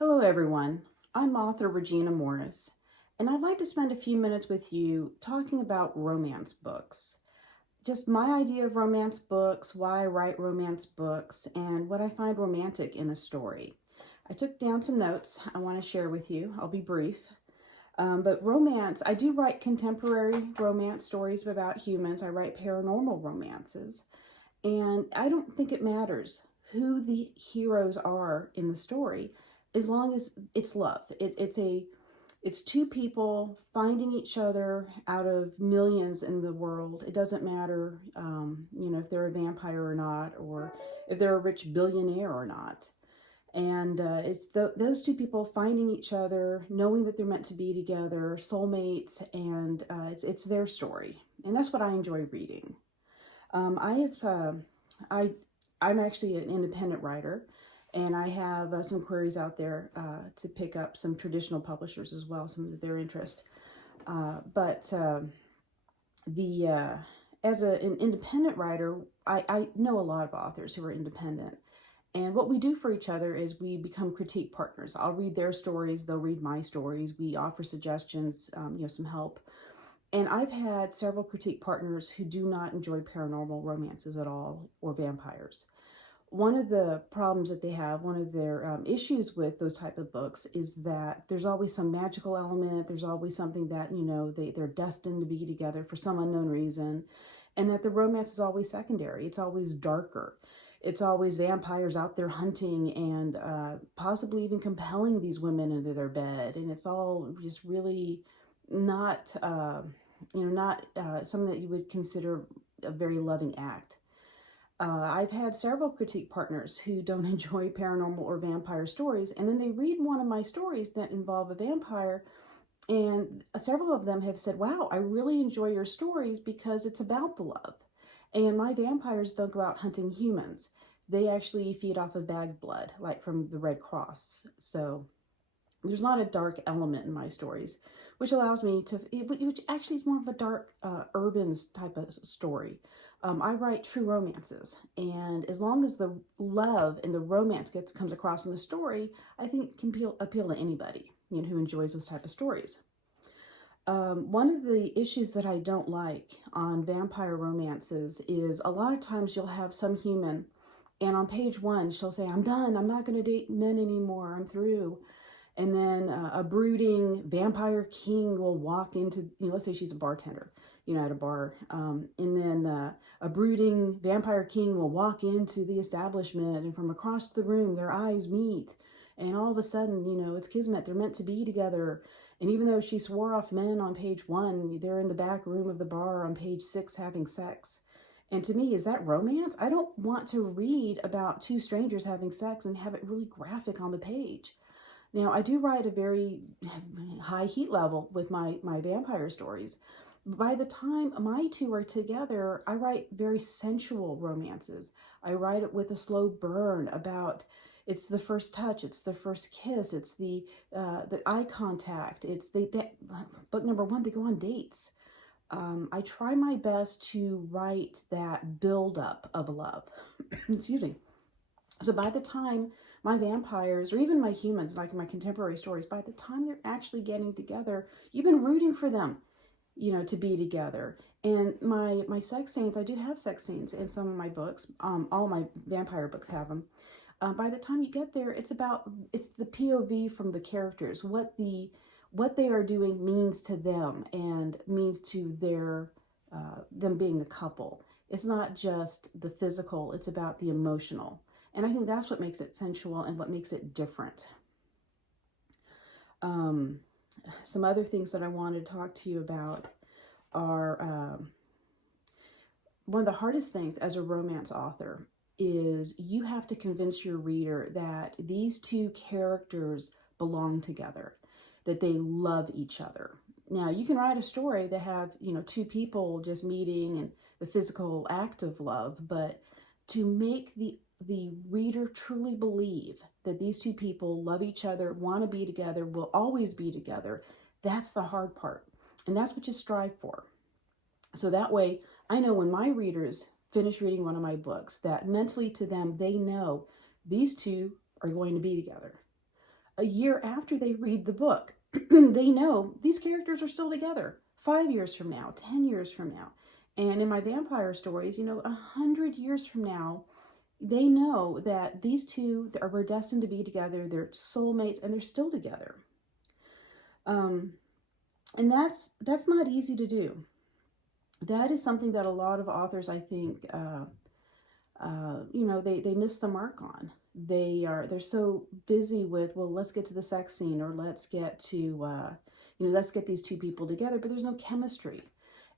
Hello, everyone. I'm author Regina Morris, and I'd like to spend a few minutes with you talking about romance books. Just my idea of romance books, why I write romance books, and what I find romantic in a story. I took down some notes I want to share with you. I'll be brief. But romance, I do write contemporary romance stories about humans. I write paranormal romances. And I don't think it matters who the heroes are in the story, as long as it's love. It's two people finding each other out of millions in the world. It doesn't matter, if they're a vampire or not, or if they're a rich billionaire or not. And those two people finding each other, knowing that they're meant to be together, soulmates, and it's their story, and that's what I enjoy reading. I have, I, I'm actually an independent writer, and I have some queries out there to pick up some traditional publishers as well, some of their interest. But the As an independent writer, I know a lot of authors who are independent. And what we do for each other is we become critique partners. I'll read their stories, they'll read my stories. We offer suggestions, some help. And I've had several critique partners who do not enjoy paranormal romances at all or vampires. One of the problems that they have, one of their issues with those type of books is that there's always some magical element. There's always something that, they're destined to be together for some unknown reason. And that the romance is always secondary. It's always darker. It's always vampires out there hunting and possibly even compelling these women into their bed. And it's all just really not something that you would consider a very loving act. I've had several critique partners who don't enjoy paranormal or vampire stories, and then they read one of my stories that involve a vampire, and several of them have said, wow, I really enjoy your stories because it's about the love. And my vampires don't go out hunting humans. They actually feed off of bagged blood, like from the Red Cross. So there's not a dark element in my stories, which allows me to, which actually is more of a dark urban type of story. I write true romances, and as long as the love and the romance comes across in the story, I think it can appeal to anybody who enjoys those type of stories. One of the issues that I don't like on vampire romances is a lot of times you'll have some human, and on page one she'll say, "I'm done. I'm not going to date men anymore. I'm through." And then a brooding vampire king will walk into, let's say she's a bartender, at a bar. And then a brooding vampire king will walk into the establishment, and from across the room, their eyes meet. And all of a sudden, it's kismet. They're meant to be together. And even though she swore off men on page one, they're in the back room of the bar on page 6 having sex. And to me, is that romance? I don't want to read about two strangers having sex and have it really graphic on the page. Now, I do write a very high heat level with my vampire stories. By the time my two are together, I write very sensual romances. I write it with a slow burn about it's the first touch, it's the first kiss, it's the eye contact. It's book number one. They go on dates. I try my best to write that buildup of love. Excuse me. So by the time my vampires, or even my humans, like my contemporary stories, by the time they're actually getting together, you've been rooting for them, to be together. And my sex scenes, I do have sex scenes in some of my books. All my vampire books have them. By the time you get there, it's the POV from the characters, what they are doing means to them and means to their them being a couple. It's not just the physical; it's about the emotional. And I think that's what makes it sensual and what makes it different. Some other things that I want to talk to you about are one of the hardest things as a romance author is you have to convince your reader that these two characters belong together, that they love each other. Now, you can write a story that have, two people just meeting and the physical act of love, but to make the reader truly believe that these two people love each other, want to be together, will always be together, that's the hard part. And that's what you strive for. So that way, I know when my readers finish reading one of my books, that mentally to them, they know these two are going to be together. a year after they read the book, they know these characters are still together 5 years from now, 10 years from now. And in my vampire stories, 100 years from now, they know that these two were destined to be together. They're soulmates, and they're still together. And that's not easy to do. That is something that a lot of authors, I think, they miss the mark on. They're so busy with, well, let's get to the sex scene, or let's get to, let's get these two people together, but there's no chemistry.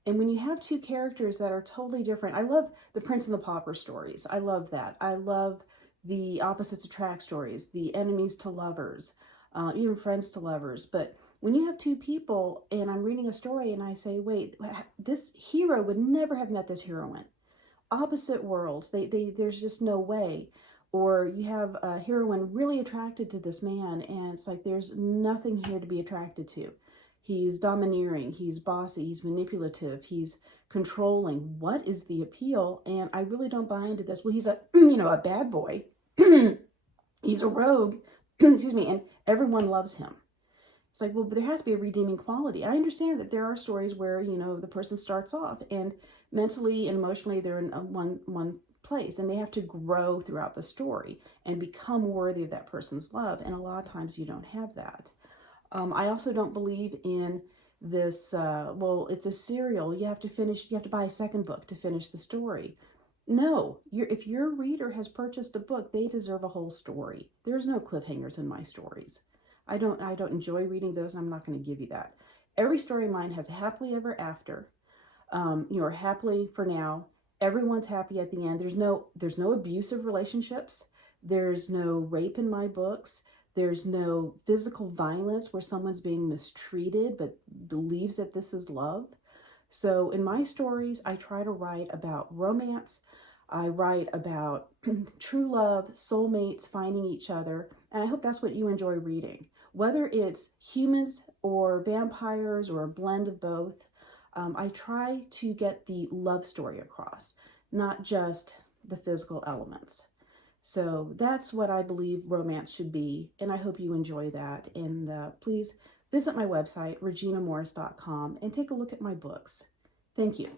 And when you have two characters that are totally different, I love the Prince and the Pauper stories. I love that. I love the opposites attract stories, the enemies to lovers, even friends to lovers. But when you have two people and I'm reading a story and I say, wait, this hero would never have met this heroine. Opposite worlds, there's just no way. Or you have a heroine really attracted to this man, and it's like there's nothing here to be attracted to. He's domineering, he's bossy, he's manipulative, he's controlling. What is the appeal? And I really don't buy into this. Well, he's a a bad boy. He's a rogue, excuse me, and everyone loves him. It's like, well, but there has to be a redeeming quality. I understand that there are stories where, the person starts off and mentally and emotionally they're in one place, and they have to grow throughout the story and become worthy of that person's love. And a lot of times you don't have that. I also don't believe in this, it's a serial. You have to buy a second book to finish the story. No, if your reader has purchased a book, they deserve a whole story. There's no cliffhangers in my stories. I don't enjoy reading those, and I'm not going to give you that. Every story of mine has a happily ever after, or happily for now. Everyone's happy at the end. There's no abusive relationships. There's no rape in my books. There's no physical violence where someone's being mistreated but believes that this is love. So in my stories, I try to write about romance. I write about true love, soulmates finding each other, and I hope that's what you enjoy reading. Whether it's humans or vampires or a blend of both, I try to get the love story across, not just the physical elements. So that's what I believe romance should be, and I hope you enjoy that. And please visit my website, reginamorris.com, and take a look at my books. Thank you.